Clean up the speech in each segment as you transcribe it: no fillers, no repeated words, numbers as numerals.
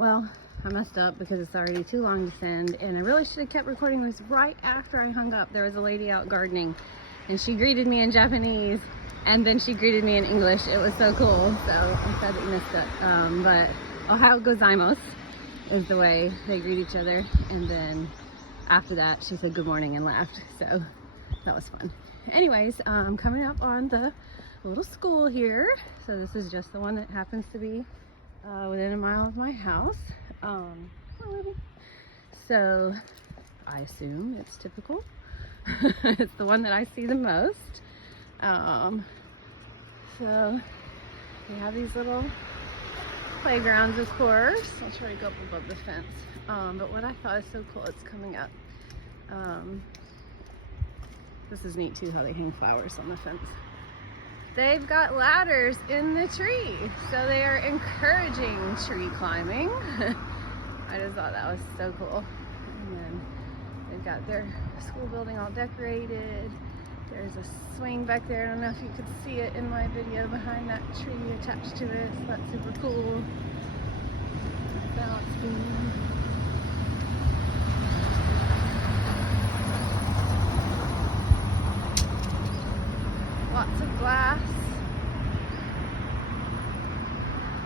Well, I messed up because it's already too long to send, and I really should have kept recording this right after I hung up. There was a lady out gardening, and she greeted me in Japanese, and then she greeted me in English. It was so cool, so I'm sad that you missed it. But Ohayou gozaimasu is the way they greet each other, and then after that, she said good morning and laughed, so that was fun. Anyways, I'm coming up on the little school here. So this is just the one that happens to be within a mile of my house. So I assume it's typical. It's the one that I see the most. So we have these little playgrounds, of course. I'll try to go up above the fence. But what I thought is so cool, it's coming up. This is neat too, how they hang flowers on the fence. They've got ladders in the tree, so they are encouraging tree climbing. I just thought that was so cool. And then they've got their school building all decorated. There's a swing back there. I don't know if you could see it in my video behind that tree attached to it. So that's super cool. Balance beam. Lots of glass.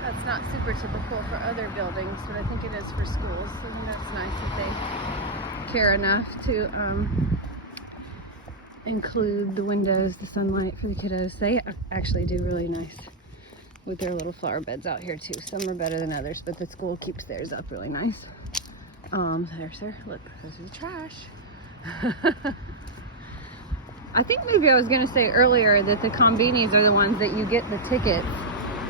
That's not super typical for other buildings, but I think it is for schools. So I think that's nice that they care enough to include the windows, the sunlight for the kiddos. They actually do really nice with their little flower beds out here too. Some are better than others, but the school keeps theirs up really nice. There's their, look, this is trash. I think maybe I was going to say earlier that the kombinis are the ones that you get the tickets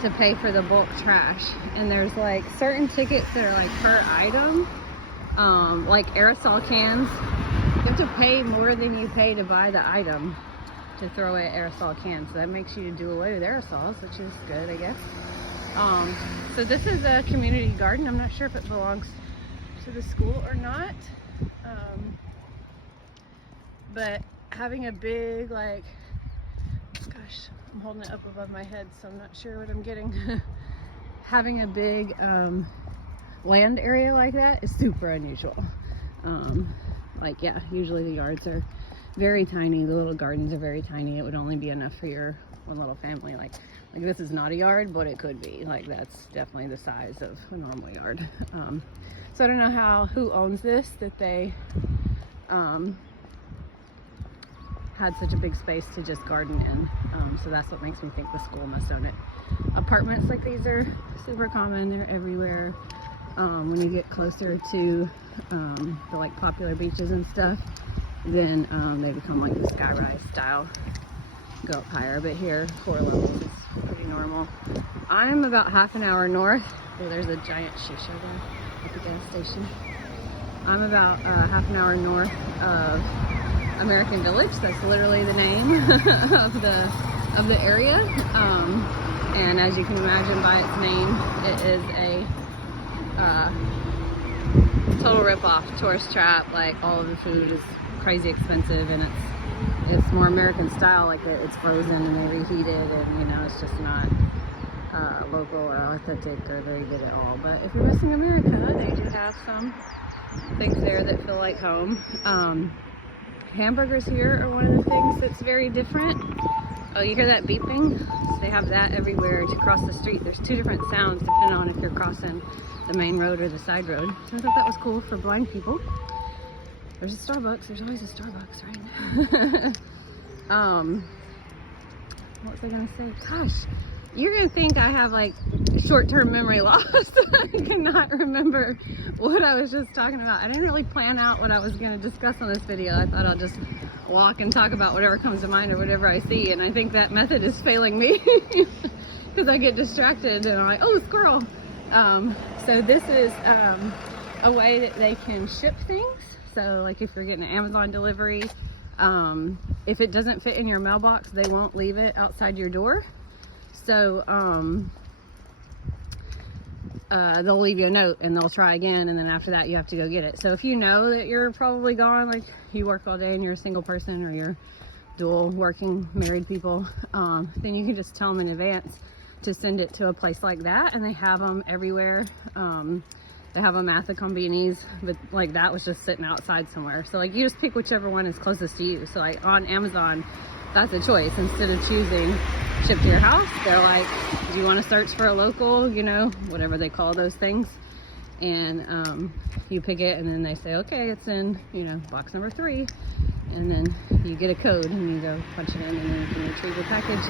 to pay for the bulk trash. And there's like certain tickets that are like per item, like aerosol cans. You have to pay more than you pay to buy the item to throw away aerosol cans. So that makes you do away with aerosols, which is good, I guess. So this is a community garden. I'm not sure if it belongs to the school or not. But having a big, like, gosh, I'm holding it up above my head, so I'm not sure what I'm getting. Having a big land area like that is super unusual. Like, yeah, usually the yards are very tiny. The little gardens are very tiny. It would only be enough for your one little family. Like this is not a yard, but it could be. Like, that's definitely the size of a normal yard. So I don't know who owns this, that they had such a big space to just garden in. So that's what makes me think the school must own it. Apartments like these are super common. They're everywhere. When you get closer to the like popular beaches and stuff, then they become like the skyrise style, go up higher. But here, 4 levels is pretty normal. I'm about half an hour north. Oh, there's a giant shisha there at the gas station. I'm about half an hour north of American Village. That's literally the name of the area. And as you can imagine by its name, it is a total rip-off, tourist trap. Like, all of the food is crazy expensive, and it's more American style. Like, it's frozen and they reheat it, and you know, it's just not local or authentic or very good at all. But if you're missing America, they do have some things there that feel like home. Hamburgers here are one of the things that's very different. Oh, you hear that beeping? So they have that everywhere as you cross the street. There's 2 different sounds depending on if you're crossing the main road or the side road. So I thought that was cool for blind people. There's a Starbucks. There's always a Starbucks, right? What was I gonna say? Gosh, you're gonna think I have like short-term memory loss. I cannot remember what I was just talking about. I didn't really plan out what I was gonna discuss on this video. I thought I'll just walk and talk about whatever comes to mind or whatever I see, and I think that method is failing me because I get distracted and I'm like, oh, squirrel. So this is a way that they can ship things. So like if you're getting an Amazon delivery, if it doesn't fit in your mailbox, they won't leave it outside your door. So they'll leave you a note and they'll try again, and then after that you have to go get it. So if you know that you're probably gone, like you work all day and you're a single person or you're dual working married people, then you can just tell them in advance to send it to a place like that, and they have them everywhere. They have them at the Combinis, but like that was just sitting outside somewhere. So like you just pick whichever one is closest to you. So like on Amazon, that's a choice. Instead of choosing ship to your house, they're like, do you want to search for a local, you know, whatever they call those things? And you pick it, and then they say, okay, it's in, you know, box number 3. And then you get a code and you go punch it in, and then you can retrieve your package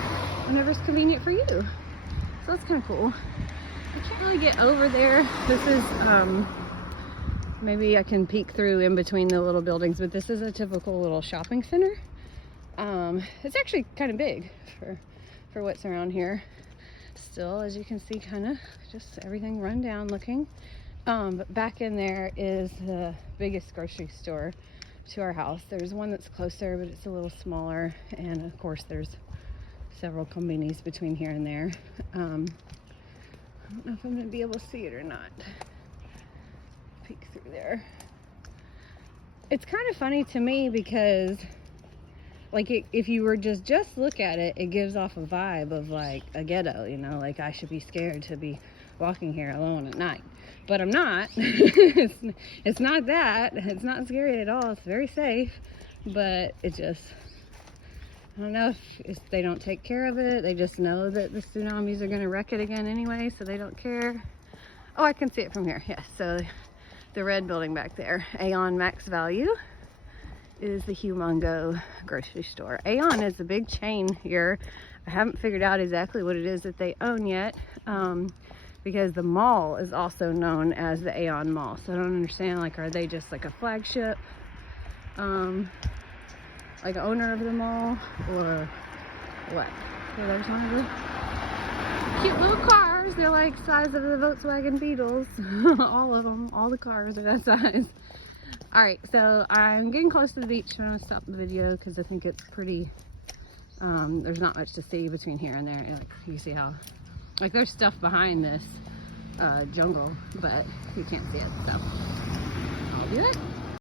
whenever it's convenient for you. So that's kind of cool. I can't really get over there. This is, maybe I can peek through in between the little buildings, but this is a typical little shopping center. It's actually kind of big for what's around here. Still, as you can see, kind of just everything run down looking. But back in there is the biggest grocery store to our house. There's one that's closer, but it's a little smaller. And of course, there's several Combinis between here and there. I don't know if I'm gonna be able to see it or not. Peek through there. It's kind of funny to me because like if you were just look at it, it gives off a vibe of like a ghetto, you know, like I should be scared to be walking here alone at night. But I'm not. It's not that. It's not scary at all. It's very safe. But it just, I don't know if they don't take care of it. They just know that the tsunamis are going to wreck it again anyway, so they don't care. Oh, I can see it from here. Yes, so the red building back there, Aeon Max Value, is the Humongo grocery store. Aeon is a big chain here. I haven't figured out exactly what it is that they own yet, because the mall is also known as the Aeon Mall. So I don't understand, like, are they just like a flagship, like owner of the mall, or what? So there's one of the cute little cars. They're like size of the Volkswagen Beetles. All of them, all the cars are that size. All right, so I'm getting close to the beach. I'm gonna stop the video because I think it's pretty, there's not much to see between here and there. Like, you see how, like, there's stuff behind this jungle, but you can't see it, so I'll do it.